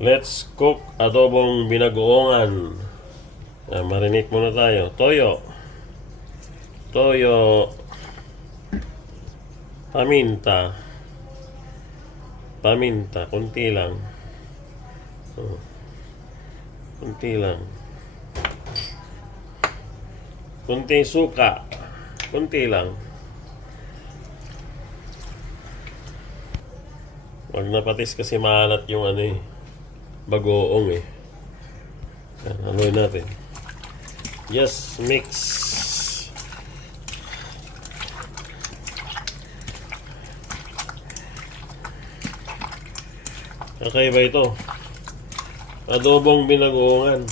Let's cook adobong binagoongan. Marinate muna tayo. Toyo. Toyo. Paminta. Paminta. Kunti lang. Kunti lang. Kunting suka. Kunti lang. Wag na patis kasi maalat yung bagoong eh. Haluin natin. Yes, mix. Okay ba ito? Adobong binagoongan.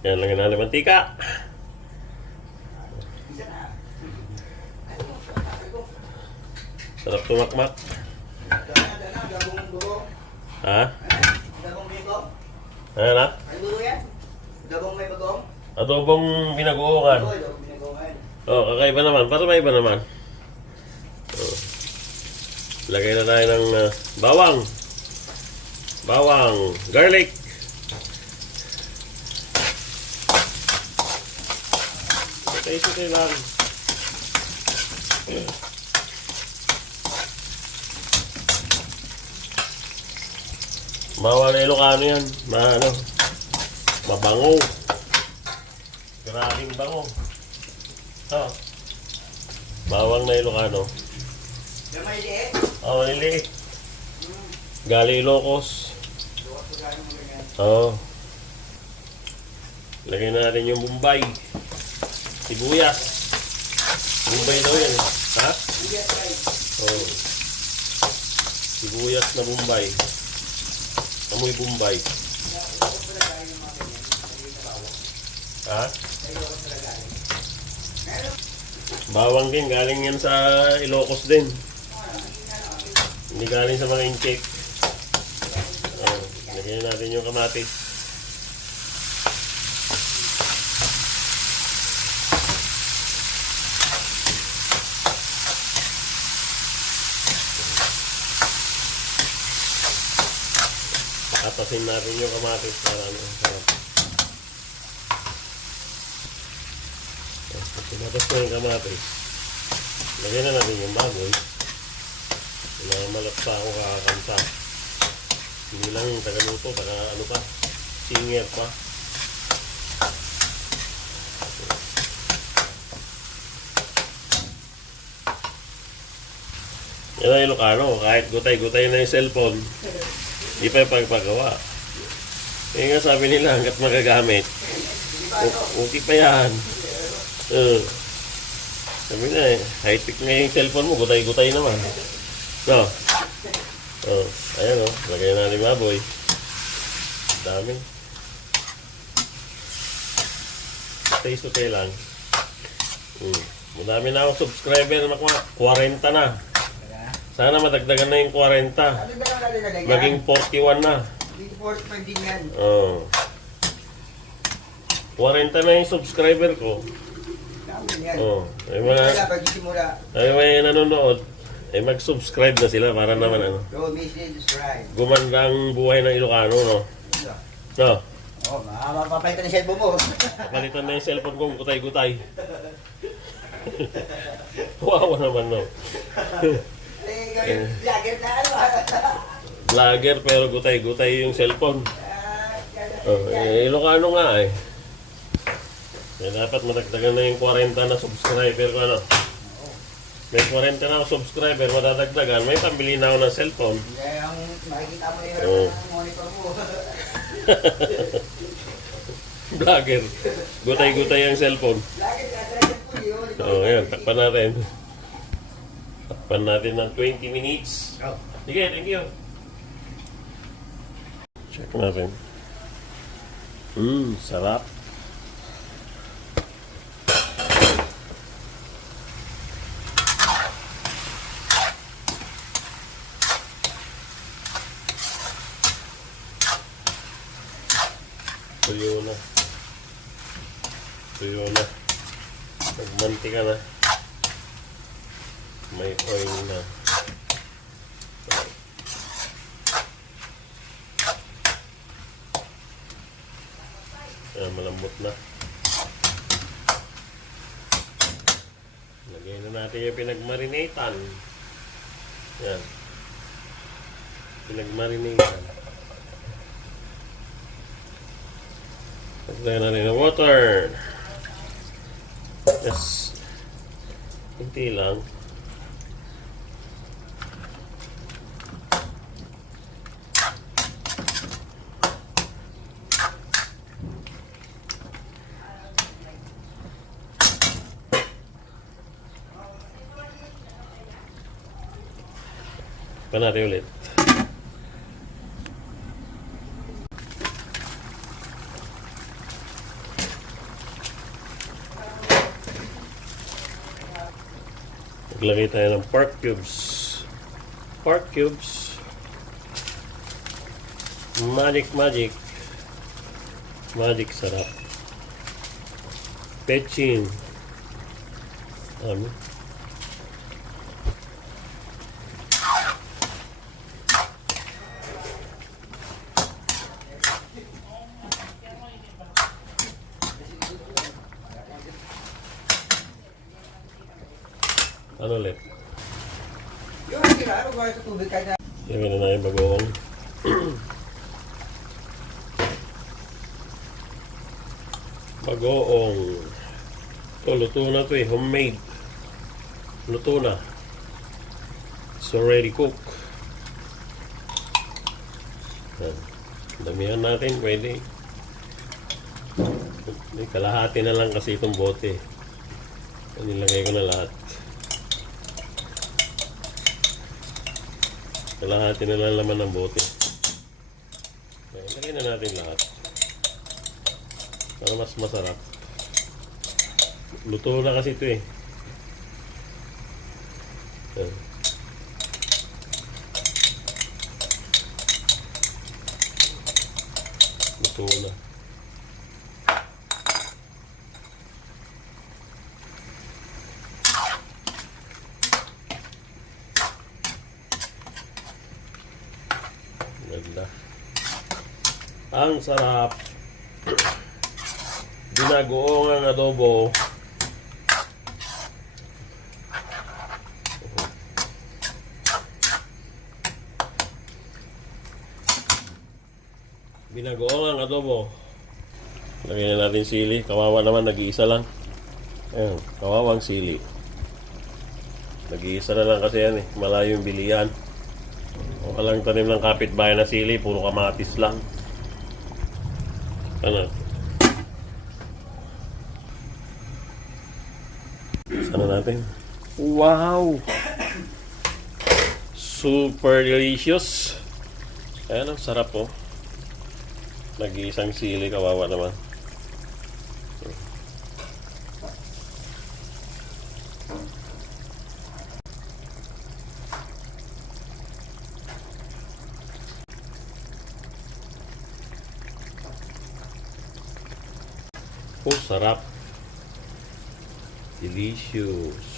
Yan lang yung mantika. Sarap tumakmak. Ha? Ano na? Adobong may bagong? Adobong binagoongan. Oh, kakaiba naman. Para may iba naman. Lagay na tayo ng bawang. Bawang. Garlic. Sutay lang. Bawang na Ilocano yan. Mabango. Grabing bango. Bawang na Ilocano. Yung maliliit? Oo, maliliit. Galing Ilocos. Lagyan na natin yung Bombay. Sibuyas. Bombay daw yan eh. Ha? Sibuyas na Bombay. Amoy Bombay. Ha? Bawang din. Galing yan sa Ilocos din. Hindi galing sa mga incheck. Lagyan natin yung kamatis. Atasin natin yung kamatis para sarap. Tumatas na yung kamatis. Lagyan na natin yung baboy. Malap pa ako kakakanta. Hindi lang tagaluto, singer pa. Yan ang Ilocano, kahit gutay-gutay na yung cellphone, di pa yung pagpagawa. Kaya nga sabi nila, hanggat magagamit, okay pa yan. Sabi na high-tech na yung cellphone mo, gutay-gutay naman. No? Ayan lagay na natin baboy. Dami. Sutay lang. Madami na akong subscriber, 40 na. Sana madagdagan na yung 40. Maging 41 na. 45 din yan. 40 na yung subscriber ko. Ay may nanonood. Mag-subscribe na sila para naman gumanda ang buhay ng Ilocano, no? No? Mapapalitan na cellphone mo. Palitan na yung cellphone ko, gutay-gutay. Wow naman, no? Vlogger na Vlogger pero gutay-gutay yung cellphone. Ilocano nga eh. Dapat madagdagan na yung 40 na subscriber ko, May 40 na ako subscriber, madadagdagan. May pambili na ako ng cellphone. Ang makikita mo yung monitor mo. Vlogger. Gutay-gutay ang cellphone. Ayan, takpan natin. Takpan natin ng 20 minutes. Sige, thank you. Check natin. Sarap. Tuyo na. Tuyo na. Nagmantika na. May oil na. Ayan, malambot na. Lagay na natin yung pinagmarinatan. Ayan. Pinagmarinatan. Lagay na rin ng water. Yes. Hinti lang. Pa natin ulit. Maglagay tayo ng pork cubes. Pork cubes. Magic, magic. Magic sarap. Pechin. Ano? Ano ulit? Yung kila, ano ba sa tubig ka na? Lagyan na yung bagoong. Bagoong. Ito, luto na ito eh. Homemade. Luto na. It's already cooked. Yan. Damihan natin. Pwede. May kalahati na lang kasi itong bote. Nilagay ko na lahat. Kalahati na lang laman ng bote. Lagyan na natin lahat. Para mas masarap. Luto na kasi ito eh. Yan. Luto na. Ganda. Ang sarap. Binagoong ang adobo. Binagoong ang adobo. Lagyan na natin sili. Kawawa naman, nag-iisa lang. Ayun, kawawang sili. Nag-iisa na lang kasi yan eh. Malayo yung bilihan. O kalang tanim ng kapitbahay na sili, puro kamatis lang. Ano? Sana natin. Wow! Super delicious! Ayan, ang sarap po. Nag-iisang sili, kawawa naman. Oh, sarap. Delicious.